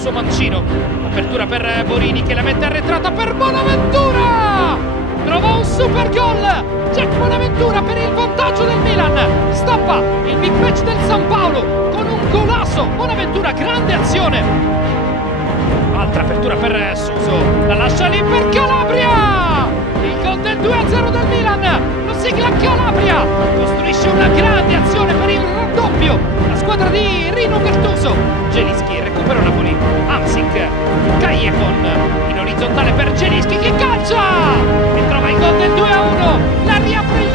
suo mancino. Apertura per Borini che la mette arretrata per Bonaventura! Trova un super gol! Jack Bonaventura per il vantaggio del Milan. Stappa il big match del San Paolo con un golasso. Bonaventura, grande azione. Altra apertura per Suso. La lascia lì per Calabria. Il gol del 2-0 del Milan. Lo sigla Calabria. Costruisce una grande azione per il raddoppio. La squadra di Rino Gattuso. Zelinski recupera Napoli. Hamsik. Callejon in orizzontale per Zelinski che calcia e trova il gol del 2-1. La riapre il